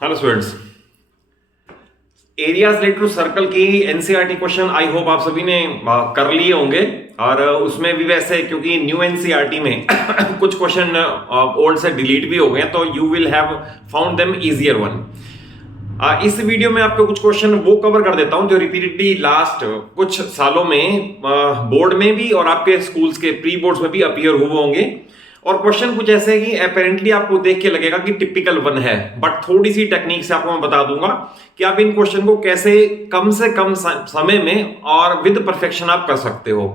Hello students. Areas related to circle की NCERT question I hope आप सभी ने कर लिए होंगे। और उसमें भी वैसे क्योंकि न्यू एनसीईआरटी में कुछ क्वेश्चन ओल्ड से डिलीट भी हो गए तो you will have found them easier one. इस वीडियो में आपको कुछ क्वेश्चन वो कवर कर देता हूं जो रिपीटेडली लास्ट कुछ सालों में बोर्ड में भी और आपके स्कूल्स के प्री बोर्ड्स में भी अपीयर हुए होंगे। और क्वेश्चन कुछ ऐसे है कि अपेरेंटली आपको देख के लगेगा कि टिपिकल वन है, बट थोड़ी सी टेक्निक से आपको मैं बता दूंगा कि आप इन क्वेश्चन को कैसे कम से कम समय में और विद परफेक्शन आप कर सकते हो।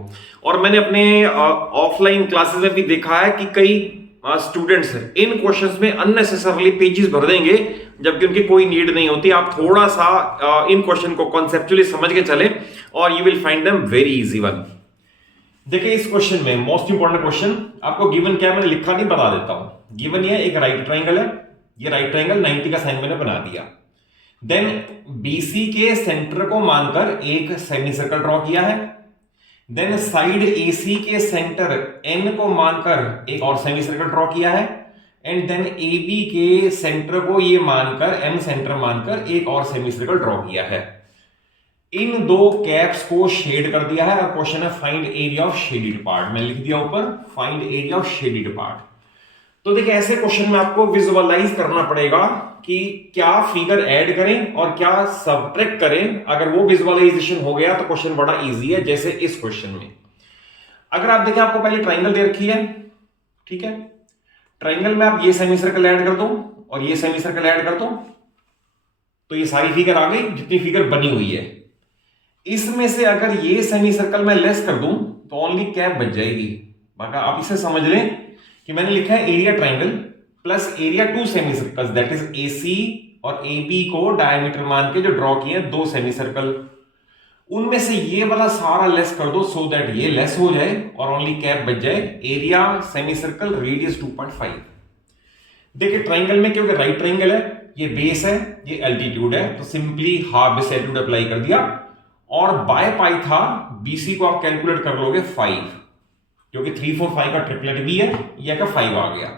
और मैंने अपने ऑफलाइन क्लासेस में भी देखा है कि कई स्टूडेंट्स इन क्वेश्चंस में अननेसेसरली पेजेस भर देंगे जबकि उनकी कोई नीड नहीं होती। आप थोड़ा सा इन क्वेश्चन को कॉन्सेप्चुअली समझ के चले और you will find them very easy one. देखिए इस क्वेश्चन में मोस्ट इंपॉर्टेंट क्वेश्चन आपको गिवन क्या है, मैंने लिखा नहीं, बता देता हूं। गिवन ये एक राइट ट्राइंगल है, ये राइट ट्राइंगल 90 का साइन मैंने बना दिया। देन बीसी के सेंटर को मानकर एक सेमी सर्कल ड्रॉ किया है। देन साइड एसी के सेंटर एन को मानकर एक और सेमी सर्कल ड्रॉ किया है। एंड देन ए बी के सेंटर को ये मानकर एम सेंटर मानकर एक और सेमी सर्कल ड्रॉ किया है। इन दो कैप्स को शेड कर दिया है और क्वेश्चन है find area of shaded part. मैं लिख दिया ऊपर find area of shaded part. तो देखिए ऐसे क्वेश्चन में आपको विजुअलाइज करना पड़ेगा कि क्या फिगर ऐड करें और क्या सब्ट्रैक्ट करें। अगर वो विजुअलाइजेशन हो गया तो क्वेश्चन बड़ा इजी है। जैसे इस क्वेश्चन में अगर आप देखें, आपको पहले ट्राइंगल दे रखी है, ठीक है। ट्राइंगल में आप ये सेमी सर्कल ऐड कर दो और ये सेमी सर्कल ऐड कर दो तो ये सारी फिगर आ गई जितनी फिगर बनी हुई है। इसमें से अगर ये सेमी सर्कल मैं लेस कर दूं तो ओनली कैप बच जाएगी। बाकी आप इसे समझ लें कि मैंने लिखा है area triangle plus area two semi circles, that is AC और एबी को डायमीटर मान के जो ड्रॉ किए हैं दो सेमी सर्कल, उनमें से ये वाला सारा लेस कर दो सो दैट ये लेस हो जाए और ओनली कैप बच जाए। Area semi circle radius 2.5। देखिए ट्राइंगल में क्योंकि राइट ट्राइंगल है, ये बेस है, ये एल्टीट्यूड है, तो simply half base altitude apply कर दिया और बाय पाई था बीसी को आप कैलकुलेट कर लोगे 5, क्योंकि 3 4 5 का ट्रिपलेट भी है, यह का 5 आ गया।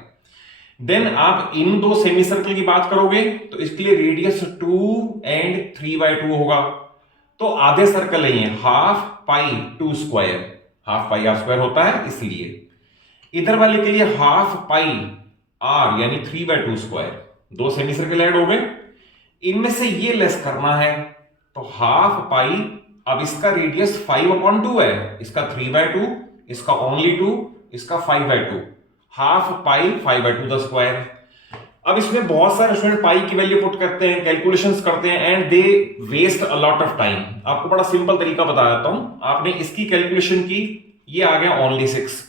देन आप इन दो सेमी सर्कल की बात करोगे तो इसके लिए रेडियस 2 एंड 3/2 होगा। तो आधे सर्कल है ये, half pi 2 square, half pi r square होता है, इसलिए इधर वाले के लिए हाफ पाई आर यानी 3/2 स्क्वायर। दो सेमी सर्कल ऐड हो गए, इनमें से ये लेस करना है तो हाफ पाई, अब इसका रेडियस 5/2 है, इसका 3/2, इसका ओनली 2, इसका 5/2, हाफ पाई 5/2 द स्क्वायर। अब इसमें बहुत सारे स्टूडेंट पाई की वैल्यू पुट करते हैं, कैलकुलेशंस करते हैं and they waste a lot of time. आपको बड़ा सिंपल तरीका बता देता हूं। आपने इसकी कैलकुलेशन की, ये आ गया ओनली 6।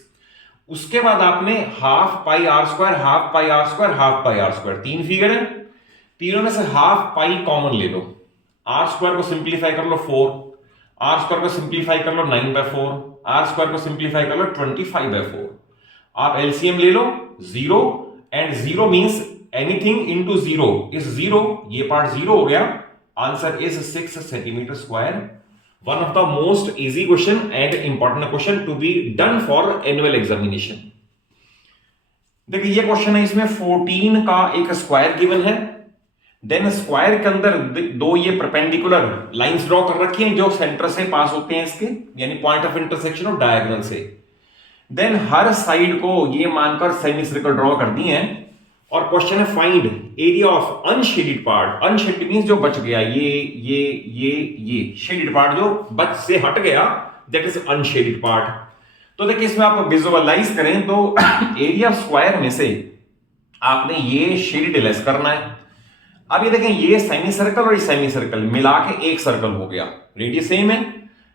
उसके बाद आपने half pi r square, half pi r square, half pi r square, तीन फिगर है, तीनों में से हाफ पाई कॉमन ले लो। आर स्क्वायर को सिंप्लीफाई कर लो 4, आर स्क्वायर को सिंप्लीफाई कर लो 9/4, आर स्क्वायर को सिंप्लीफाई कर लो 25/4। आप एलसीएम ले लो 0 and 0 means anything into 0 is 0, ये पार्ट 0 हो गया। Answer is 6 centimetre square. One of the most easy question and important question to be done for annual examination. देखिए ये क्वेश्चन है, इसमें 14 का एक स्क्वायर गिवन है। देन स्क्वायर के अंदर दो ये परपेंडिकुलर लाइंस ड्रॉ कर रखी हैं जो सेंटर से पास होते हैं इसके, यानी point of intersection of diagonal से। देन हर साइड को ये मानकर सेमी सर्कल ड्रॉ कर दिए हैं और क्वेश्चन है find area of unshielded part. Unshielded means जो बच गया, ये शेडेड पार्ट जो बच से हट गया, दैट इज अनशेडेड पार्ट। तो देखिए इसमें आप विजुअलाइज करें तो एरिया ऑफ स्क्वायर में से आपने ये शेडेड लेस करना है। अब ये देखें, ये सेमी सर्कल और ये सेमी सर्कल मिला के एक सर्कल हो गया, रेडियस सेम है।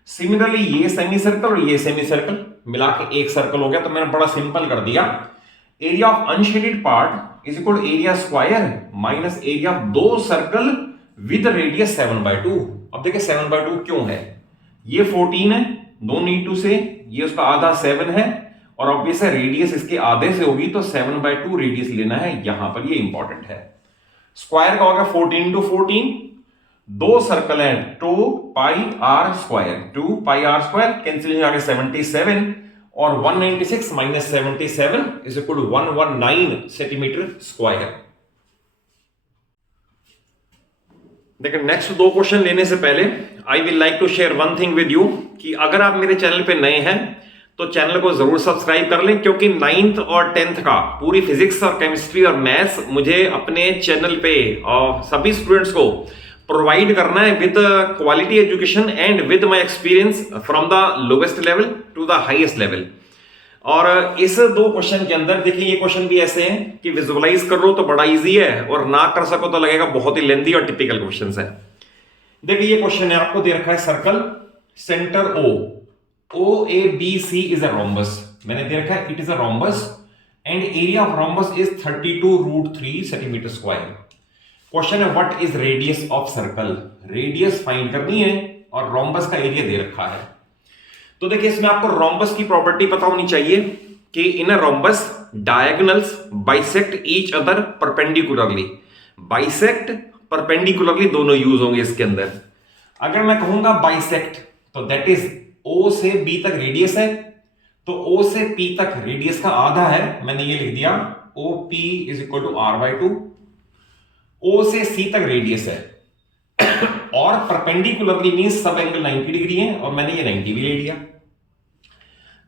सिमिलरली ये सेमी सर्कल और ये सेमी सर्कल मिला के एक सर्कल हो गया। तो मैंने बड़ा सिंपल कर दिया, area of unshielded part is equal area square minus area of दो सर्कल विद रेडियस 7/2। अब देखिए 7/2 क्यों है, ये 14 है, नो नीड टू से, ये उसका आधा 7 है और ऑब्वियस है रेडियस इसके आधे से होगी तो 7/2 रेडियस लेना है, यहां पर ये इंपॉर्टेंट है। स्क्वायर का होगा 14 into 14, दो सर्कल हैं 2 pi r square, 2 pi r square cancel आगे 77 और 196 minus 77 is equal to 119 centimetre square. देखिए नेक्स्ट दो क्वेश्चन लेने से पहले I will like to share one thing with you कि अगर आप मेरे चैनल पे नए हैं तो चैनल को जरूर सब्सक्राइब कर लें, क्योंकि 9th और 10th का पूरी फिजिक्स और केमिस्ट्री और मैथ्स मुझे अपने चैनल पे और सभी स्टूडेंट्स को प्रोवाइड करना है with quality education and with my experience from the lowest level to the highest level. और इस दो क्वेश्चन के अंदर देखिए ये क्वेश्चन भी ऐसे हैं कि विजुअलाइज कर लो तो बड़ा इजी है और ना कर सको तो लगेगा बहुत ही लेंथी और टिपिकल क्वेश्चन है। देखिए ये क्वेश्चन है, आपको दे रखा है circle centre O A B C is a rhombus. मैंने दे रखा है it is a rhombus and area of rhombus is 32√3 centimetre square. Question है what is radius of circle. Radius find करनी है और रोम्बस का एरिया दे रखा है। तो देखिए इसमें आपको रोम्बस की प्रॉपर्टी पता होनी चाहिए कि in a rhombus diagonals bisect each other perpendicularly. Bisect perpendicularly दोनों यूज होंगे इसके अंदर। अगर मैं कहूंगा बाइसेक्ट तो दैट इज ओ से बी तक रेडियस है, तो ओ से पी तक रेडियस का आधा है, मैंने ये लिख दिया O P is equal to r/2। O से सी तक रेडियस है और परपेंडिकुलरली मींस सब एंगल 90 डिग्री है और मैंने ये 90 भी ले लिया।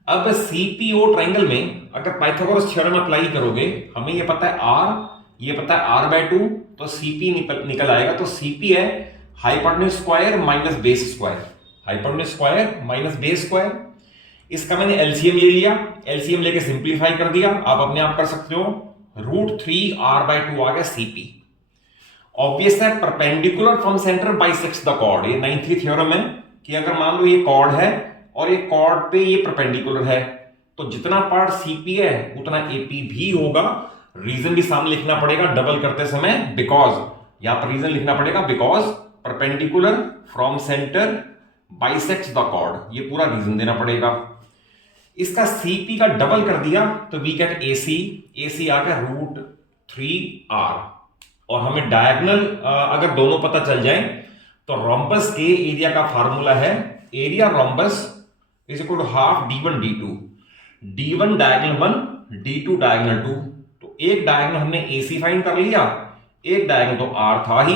अब सीपीओ ट्रायंगल में अगर पाइथागोरस थ्योरम अप्लाई करोगे, हमें ये पता है r, ये पता है r/2, तो सीपी निकल आएगा। तो सीपी है hypotenuse square minus base square, hypotenuse square minus base square. इसका मैंने एलसीएम ले लिया, एलसीएम लेके सिंप्लीफाई कर दिया, आप अपने आप कर सकते हो। √3r/2 आ गया सीपी। ऑब्वियस है perpendicular from centre bisects the chord. ये 9th थ्योरम है कि अगर मान लो ये कॉर्ड है और ये कॉर्ड पे ये परपेंडिकुलर है तो जितना पार्ट सीपी है उतना एपी भी होगा। रीजन भी सामने लिखना पड़ेगा डबल करते समय, बिकॉज यहां पर रीजन लिखना पड़ेगा because perpendicular from centre bisects the chord, ये पूरा रीजन देना पड़ेगा। इसका सीपी का डबल कर दिया तो वी गेट एसी, एसी आ गया √3r। और हमें डायगोनल अगर दोनों पता चल जाए तो रोम्बस के एरिया का फार्मूला है area rhombus is equal to half d1 d2, d1 diagonal 1 d2 diagonal 2। तो एक डायगोनल हमने AC फाइंड कर लिया, एक डायगोनल तो R था ही,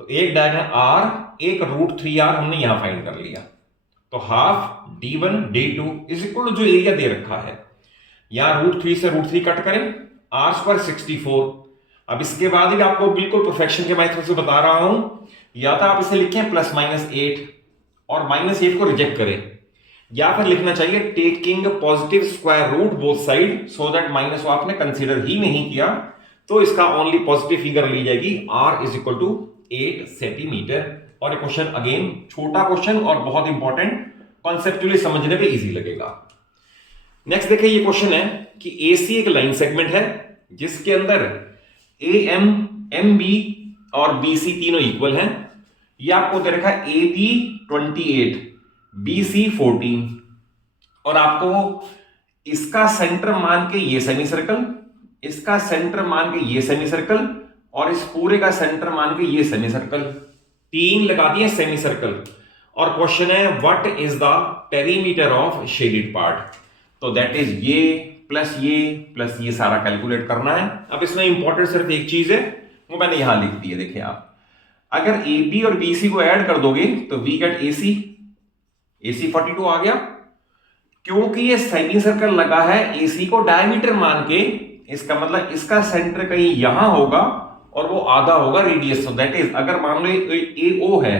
तो एक डायगोनल R, एक √3r हमने यहां फाइंड कर लिया। तो हाफ d1 d2 is equal to जो एरिया दे रखा है, यहां √3 से √3 कट करें, r² 64। अब इसके बाद भी आपको बिल्कुल परफेक्शन के मेथड से बता रहा हूं, या तो आप इसे लिखें +-8 और -8 को रिजेक्ट करें, या फिर लिखना चाहिए taking positive square root both side so that minus को आपने कंसीडर ही नहीं किया, तो इसका ओनली पॉजिटिव फिगर ली जाएगी r is equal to 8 centimetre. और ये क्वेश्चन अगेन छोटा क्वेश्चन और बहुत इंपॉर्टेंट, कॉन्सेप्चुअली समझने पे इजी लगेगा। नेक्स्ट देखिए ये क्वेश्चन है कि AC एक लाइन सेगमेंट है जिसके अंदर AM, MB और BC तीनों इक्वल हैं। ये आपको दे रखा है AB 28, BC 14 और आपको इसका सेंटर मान के ये सेमी सर्कल, इसका सेंटर मान के ये सेमी सर्कल और इस पूरे का सेंटर मान के ये सेमी सर्कल, 3 लगा दिए सेमी सर्कल। और क्वेश्चन है what is the perimeter of shaded part. तो दैट इज ये प्लस ये सारा कैलकुलेट करना है। अब इसमें इंपॉर्टेंट सिर्फ एक चीज है, वो मैंने यहां लिख दी है। देखिए आप अगर AB और BC को ऐड कर दोगे तो वी गेट AC 42 आ गया। क्योंकि ये सेमी सर्कल लगा है AC को डायमीटर मान के, इसका मतलब इसका सेंटर कहीं यहां होगा और वो आधा होगा रेडियस। सो दैट इज अगर मान लो AO है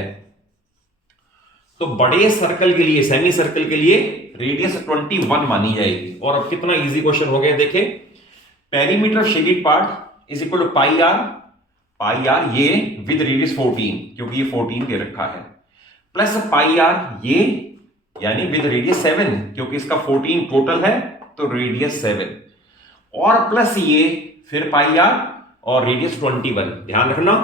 तो बड़े सर्कल के लिए, सेमी सर्कल के लिए रेडियस 21 मानी जाएगी। और अब कितना इजी क्वेश्चन हो गया देखिए, perimeter of shaded part is equal to pi r ये विद रेडियस 14 क्योंकि ये 14 दे रखा है, प्लस पाई आर ये यानी विद रेडियस 7 क्योंकि इसका 14 टोटल है तो रेडियस 7 और प्लस ये फिर पाई आर और रेडियस 21। ध्यान रखना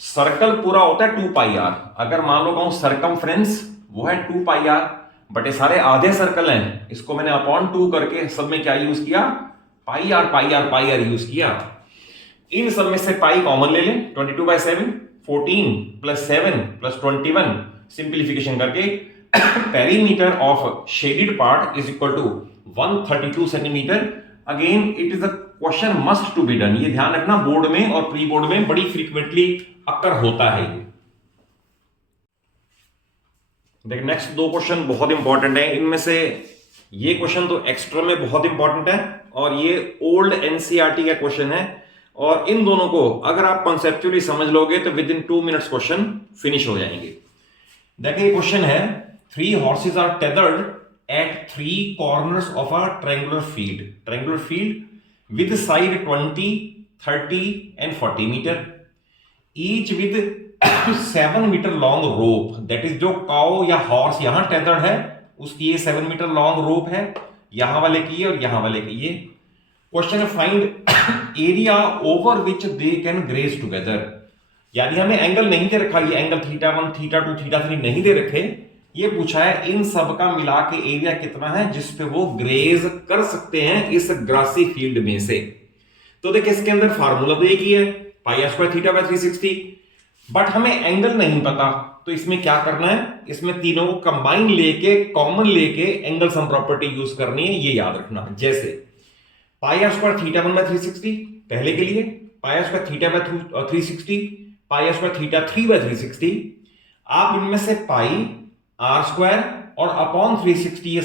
सर्कल पूरा होता है 2 पाई आर। अगर मान लो कहूं सरकमफ्रेंस वो है 2 पाई आर, बट ये सारे आधे सर्कल हैं, इसको मैंने अपॉन 2 करके सब में क्या यूज किया, पाई आर यूज किया। इन सब में से पाई कॉमन ले लें, 22/7, 14 + 7 + 21 सिंप्लीफिकेशन करके perimeter of shaded part is equal to 132 centimetre. Again it is a question must to be done. ये ध्यान रखना बोर्ड में और प्री बोर्ड में बड़ी फ्रीक्वेंटली अक्कर होता है ये। देखिए नेक्स्ट दो क्वेश्चन बहुत इंपॉर्टेंट है, इनमें से ये क्वेश्चन तो एक्स्ट्रा में बहुत इंपॉर्टेंट है और ये ओल्ड एनसीईआरटी का क्वेश्चन है, और इन दोनों को अगर आप कॉन्सेप्चुअली समझ लोगे तो within 2 minutes question finish हो जाएंगे। देखिए क्वेश्चन है 3 horses are tethered at 3 corners of a triangular field with side 20, 30 and 40 metre, each with 7 metre long rope. That is जो काउ या हॉर्स यहां टेथर्ड है उसकी ये 7 मीटर लॉन्ग रोप है, यहां वाले की ये और यहां वाले की ये। क्वेश्चन है find area over which they can graze together. यानी हमें एंगल नहीं दे रखा, ये एंगल θ1, θ2, θ3 नहीं दे रखे, ये पूछा है इन सब का मिला के एरिया कितना है जिसपे वो ग्रेज कर सकते हैं इस ग्रासी फील्ड में से। तो देखिए इसके अंदर फार्मूला तो एक ही है, पाई स्क्वायर थीटा बाय 360, बट हमें एंगल नहीं पता, तो इसमें क्या करना है, इसमें तीनों को कंबाइन लेके कॉमन लेके एंगल सम प्रॉपर्टी यूज करनी है, ये याद रखना। जैसे पाई स्क्वायर θ1 बाय 360 पहले के लिए, pi square theta by 360, pi square θ3 by 360, आप इनमें से पाई आर स्क्वायर और अपॉन 360 ये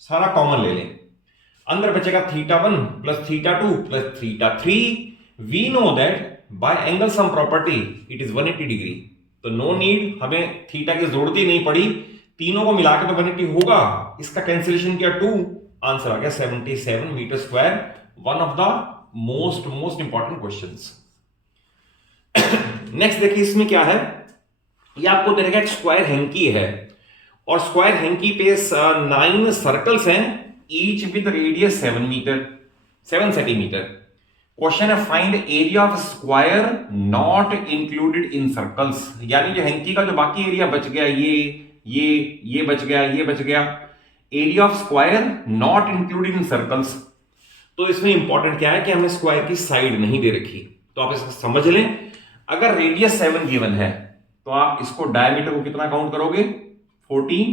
सारा कॉमन ले लें, अंदर बचेगा θ1 plus θ2 plus θ3। We know that by angle sum property it is 180 degree, तो नो नीड, हमें थीटा की जरूरत ही नहीं पड़ी, तीनों को मिलाकर तो 180 होगा, इसका कैंसिलेशन किया 2, आंसर आ गया 77 metre square. One of the most important questions. Next देखिए इसमें क्या है, ये आपको दे रखा है स्क्वायर हैंकी है, और स्क्वायर हैंकी पे 9 सर्कल्स हैं, each with radius 7 centimetre. Question है find area of square not included in circles. यानी जो हैंकी का जो बाकी एरिया बच गया, ये बच गया, ये बच गया, area of square not included in circles. तो इसमें इंपॉर्टेंट क्या है कि हमें स्क्वायर की साइड नहीं दे रखी, तो आप इसको समझ लें। अगर रेडियस 7 गिवन है तो आप इसको डायमीटर को कितना काउंट करोगे, 14।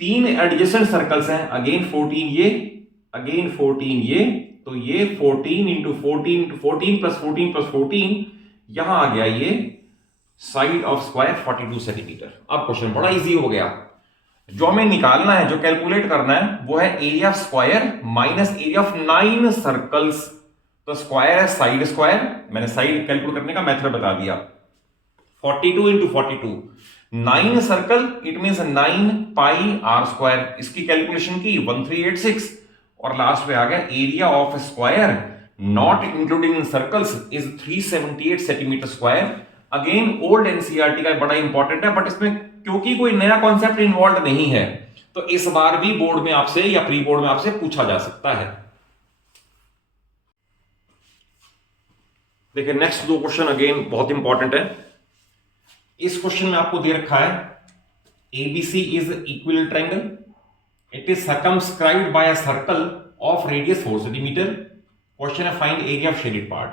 3 एडजेसेंट सर्कल्स हैं, अगेन 14 ये, अगेन 14 ये, तो ये 14 इंटू 14 प्लस 14 प्लस 14, यहां आ गया ये साइड ऑफ स्क्वायर 42 सेंटीमीटर। अब क्वेश्चन बड़ा इजी हो गया, जो हमें निकालना है, जो कैलकुलेट करना है वो है area of square minus area of 9 circles. तो स्क्वायर है साइड स्क्वायर, मैंने साइड कैलकुलेट करने का मेथड बता दिया, 42 into 42, 9 circle it mean 9 pi r square, इसकी कैलकुलेशन की 1386, और लास्ट में आ गया area of square not including in circles is 378 centimetre square. Again old NCERT का बड़ा इंपॉर्टेंट है, बट इसमें क्योंकि कोई नया कॉन्सेप्ट इन्वॉल्व नहीं है, तो इस बार भी बोर्ड में आपसे या प्री बोर्ड में आपसे पूछा जा सकता है। देखिए नेक्स्ट दो क्वेश्चन अगेन बहुत इंपॉर्टेंट है। इस क्वेश्चन में आपको दे रखा है ABC is equilateral triangle, it is circumscribed by a circle of radius 4 centimetre. Question है find area of shaded part.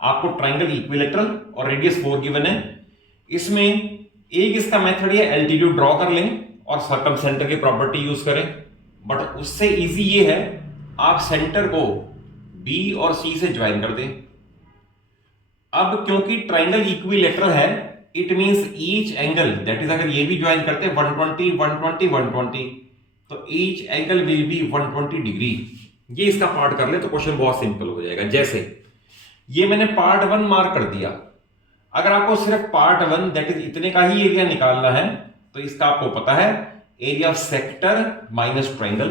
आपको ट्रायंगल इक्विलेटरल और रेडियस 4 गिवन है, इसमें एक इसका मेथड ये एल्टीट्यूड ड्रॉ कर लें और सर्कम सेंटर की प्रॉपर्टी यूज करें, बट उससे इजी ये है आप सेंटर को बी और सी से ज्वाइन कर दें। अब क्योंकि ट्रायंगल इक्विलेटरल है it means each angle, that is अगर ये भी ज्वाइन करते 120 120 120, तो each angle will be 120 degree. ये इसका पार्ट कर ले तो क्वेश्चन बहुत सिंपल हो जाएगा। जैसे ये मैंने पार्ट 1 मार्क कर दिया, अगर आपको सिर्फ पार्ट 1 दैट इज इतने का ही एरिया निकालना है तो इसका आपको पता है area of sector minus triangle,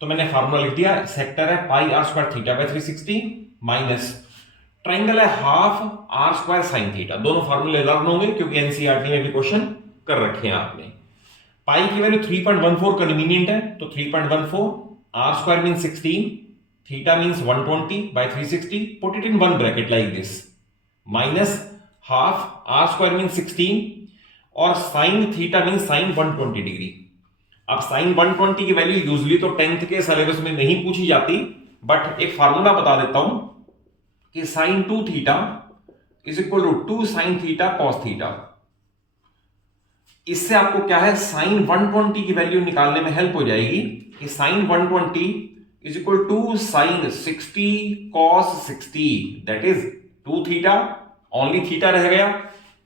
तो मैंने फार्मूला लिख दिया, सेक्टर है pi r square theta by 360 minus triangle है half r square sine theta. दोनों फार्मूले लर्न होंगे क्योंकि एनसीईआरटी में भी क्वेश्चन कर रखे हैं आपने। पाई की वैल्यू 3.14 कन्वीनियंट है, तो 3.14, r square mean 16, theta means 120 by 360, put it in one bracket like this, minus half r square mean 16 और sine theta mean sine 120 degree. अब साइन 120 की वैल्यू यूजुअली तो 10th के सिलेबस में नहीं पूछी जाती, बट एक फार्मूला बता देता हूं कि sine 2 theta is equal to 2 sine theta cos theta. इससे आपको क्या है साइन 120 की वैल्यू निकालने में हेल्प हो जाएगी कि sine 120 is equal to sine 60 cos 60, that is 2 theta, only theta रह गया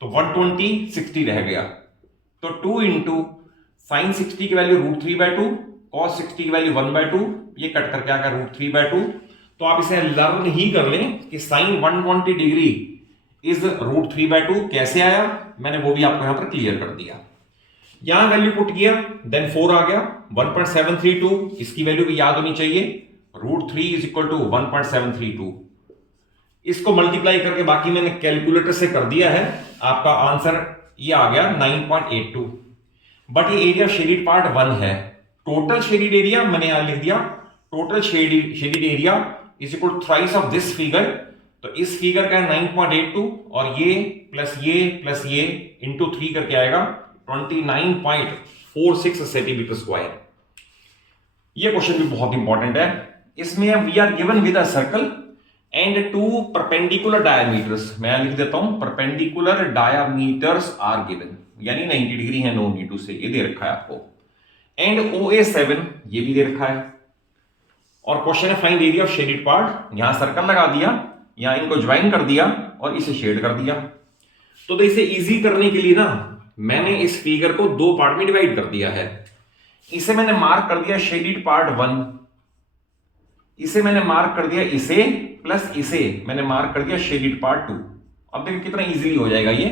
तो 120 60 रह गया, तो 2 इंटू साइन 60 की वैल्यू √3/2, कॉस 60 की वैल्यू 1/2, ये कट करके आ गया √3/2। तो आप इसे लर्न ही कर लें कि साइन 120 डिग्री इज √3/2। कैसे आया मैंने वो भी आपको यहां पर क्लियर कर दिया। यहां वैल्यू पुट किया, देन 4 आ गया, 1.732, इसकी वैल्यू भी याद होनी चाहिए, √3 इज इक्वल टू 1.732। इसको मल्टीप्लाई करके बाकी मैंने कैलकुलेटर से कर दिया है, आपका आंसर ये आ गया 9.82। बट ये एरिया शेडिड पार्ट 1 है। टोटल शेडिड एरिया मैंने यहां लिख दिया, total shaded area is equal to thrice of this figure. तो इस फिगर का 9.82 और ये प्लस ये इंटू 3 करके आएगा 29.46 सेंटीमीटर स्क्वायर। ये क्वेश्चन भी बहुत इंपॉर्टेंट है। इसमें we are given with a circle and 2 perpendicular diameters, मैं लिख देता हूं परपेंडिकुलर डायमीटर्स आर गिवन, यानी 90 डिग्री है 92 से, ये दे रखा है आपको। एंड OA7 ये भी दे रखा है। और क्वेश्चन है find area of shaded part. यहां सर्कल लगा दिया, यहां इनको ज्वाइन कर दिया और इसे शेड कर दिया। तो इसे इजी करने के लिए ना मैंने इस फिगर को 2 पार्ट में डिवाइड कर दिया है। इसे मैंने मार्क कर दिया शेडेड पार्ट 1, इसे मैंने मार्क कर दिया इसे, प्लस इसे मैंने मार्क कर दिया शेडेड पार्ट 2। अब देखिए कितना इजीली हो जाएगा ये,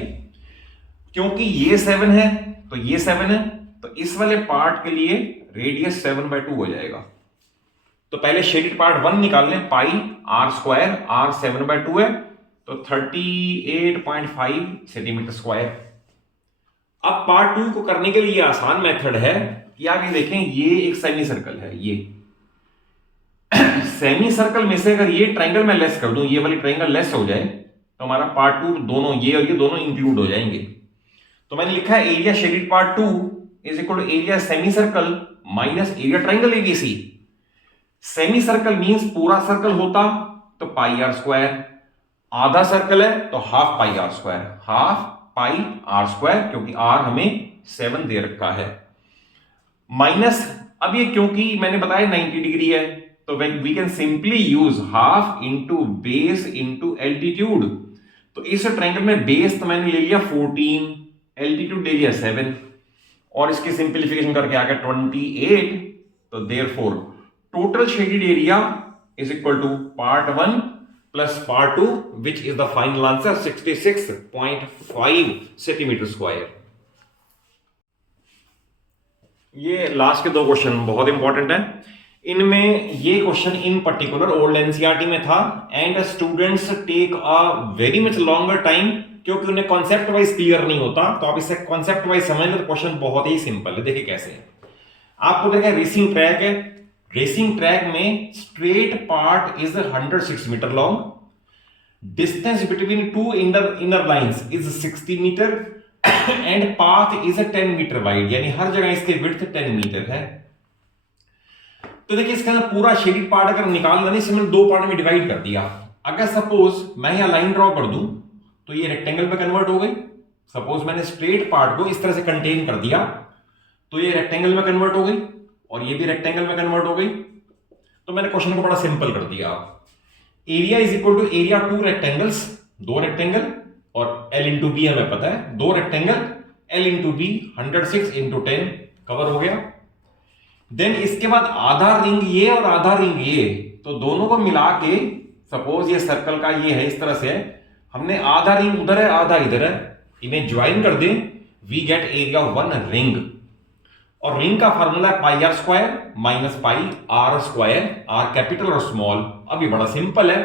क्योंकि ये 7 है तो ये 7 है, तो इस वाले पार्ट के लिए रेडियस 7/2 हो जाएगा। तो पहले शेडेड पार्ट 1 निकाल लें, पाई r², r 7/2 है तो 38.5 सेंटीमीटर स्क्वायर। अब पार्ट 2 को करने के लिए आसान मेथड है कि आप ये देखें, ये एक सेमी सर्कल है, ये सेमी सर्कल में से अगर ये ट्रायंगल में लेस कर दूं, ये वाली ट्रायंगल लेस हो जाए तो हमारा पार्ट 2 दोनों ये और ये दोनों इंक्लूड हो जाएंगे। तो मैंने लिखा है area shaded part 2 is equal to area semi circle minus area triangle ABC। Semi circle means पूरा सर्कल होता तो πr², आधा सर्कल है तो हाफ πr², हाफ πr², क्योंकि r हमें 7 दे रखा है, माइनस अब ये क्योंकि मैंने बताया 90 डिग्री है तो we can simply use half into base into altitude. तो इस ट्रायंगल में बेस तो मैंने ले लिया 14, एल्टीट्यूड ले लिया 7 और इसकी सिंप्लीफिकेशन करके आ गया 28। तो therefore total shaded area is equal to part 1 plus part 2 which is the final answer 66.5 centimetre square. ये लास्ट के 2 क्वेश्चन बहुत इंपॉर्टेंट है। इनमें ये question in particular old NCERT में था and students take a very much longer time, क्योंकि उन्हें कॉन्सेप्ट वाइज क्लियर नहीं होता। तो आप इसे कॉन्सेप्ट वाइज समझ लो तो क्वेश्चन बहुत ही सिंपल है। देखिए कैसे है, आपको देखिए रेसिंग ट्रैक है, रेसिंग ट्रैक में straight part is 106 metre long, distance between 2 inner lines is 60 metre and path is 10 metre wide, यानी हर जगह इसके विड्थ 10 मीटर है। तो देखिए इसका पूरा शेडेड पार्ट अगर निकालना नहीं, इसे मैंने 2 पार्ट में डिवाइड कर दिया। अगर सपोज मैं यहां लाइन ड्रॉ कर दूं तो ये रेक्टेंगल में कन्वर्ट हो गई। सपोज मैंने स्ट्रेट पार्ट को इस तरह से कंटेन कर दिया तो ये रेक्टेंगल में कन्वर्ट हो गई और ये भी रेक्टेंगल में कन्वर्ट हो गई। तो मैंने क्वेश्चन को बड़ा सिंपल कर दिया। Area is equal to area 2 rectangles, 2 rectangle और L इंटू बी हमें पता है, 2 rectangle L into B 106 into 10 cover हो गया। देन इसके बाद आधा रिंग ये और आधा रिंग ये, तो दोनों को मिला के सपोज ये सर्कल का ये है, इस तरह से हमने आधा रिंग उधर है आधा इधर है, इन्हें ज्वाइन कर दें, we get area of 1 ring. और रिंग का फार्मूला है πr² minus πr², r capital और स्मॉल। अब ये बड़ा सिंपल है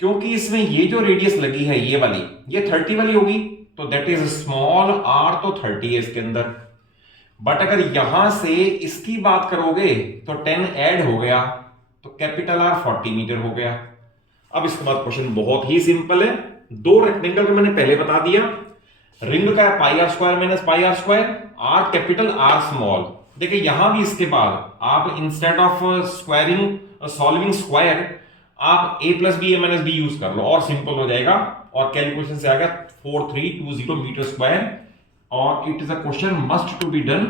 क्योंकि इसमें ये जो रेडियस लगी है ये वाली, ये 30 वाली होगी तो दैट इज स्मॉल r, तो 30 है इसके अंदर। बट अगर यहां से इसकी बात करोगे तो 10 ऐड हो गया तो कैपिटल R 40 मीटर हो गया। अब इसके बाद क्वेश्चन बहुत ही सिंपल है। 2 रेक्टेंगल को मैंने पहले बता दिया, रिंग का है πr² minus πr², r capital r small. देखिए यहां भी इसके बाद आप instead of squaring solving square आप a plus B minus B use कर लो और सिंपल हो जाएगा। और कैलकुलेशन से आ गया 4320 मीटर स्क्वायर। और it is a question must to be done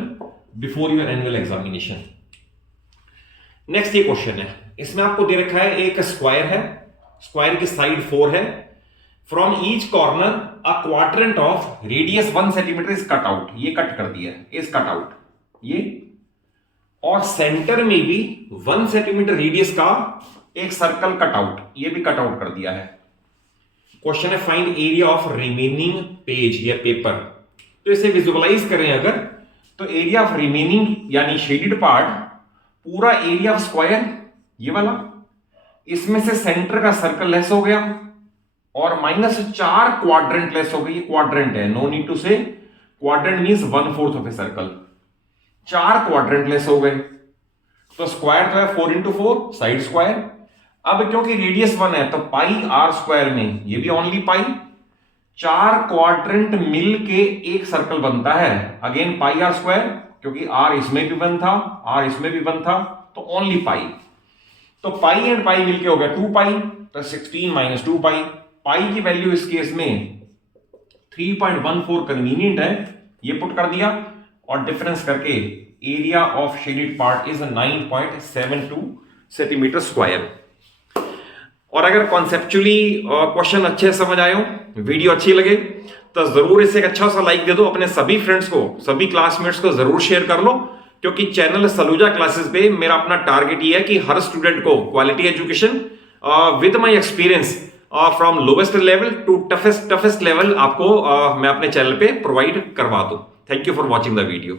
before your annual examination. Next ये क्वेश्चन है, इसमें आपको दे रखा है एक स्क्वायर है, स्क्वायर की साइड 4 है, from each corner a quadrant of radius 1 centimetre is cut out, ये कट कर दिया है, इज कट आउट ये, और सेंटर में भी 1 सेंटीमीटर रेडियस का एक सर्कल कट आउट, ये भी कट आउट कर दिया है। क्वेश्चन है find area of remaining page या पेपर। तो इसे विजुअलाइज करें अगर, तो एरिया ऑफ रिमेनिंग यानी शेडेड पार्ट, पूरा एरिया ऑफ स्क्वायर ये वाला, इसमें से सेंटर का सर्कल लेस हो गया और -4 क्वाड्रेंट लेस हो गई। ये क्वाड्रेंट है, नो नीड टू से, quadrant means 1/4 of a circle, 4 quadrant less हो गए। तो स्क्वायर तो है 4 × 4 साइड स्क्वायर। अब क्योंकि रेडियस 1 है तो पाई आर स्क्वायर में ये भी ओनली पाई, 4 क्वाड्रेंट मिल के एक सर्कल बनता है, अगेन पाई आर स्क्वायर, क्योंकि आर इसमें भी 1 था, आर इसमें भी 1 था, तो ओनली पाई। तो पाई एंड पाई मिलके हो गया 2 पाई, तो 16 - 2 पाई। पाई की वैल्यू इस केस में 3.14 कन्वीनियंट है, ये पुट कर दिया और डिफरेंस करके area of shaded part is 9.72 centimetre square. और अगर कॉन्सेप्चुअली क्वेश्चन अच्छे समझ आए हो, वीडियो अच्छी लगे, तो जरूर इसे एक अच्छा सा लाइक दे दो, अपने सभी फ्रेंड्स को, सभी क्लासमेट्स को जरूर शेयर कर लो, क्योंकि चैनल सलूजा क्लासेस पे मेरा अपना टारगेट ये है कि हर स्टूडेंट को quality education with my experience from lowest level to toughest level आपको मैं अपने चैनल पे प्रोवाइड करवा दूं। Thank you for watching the video.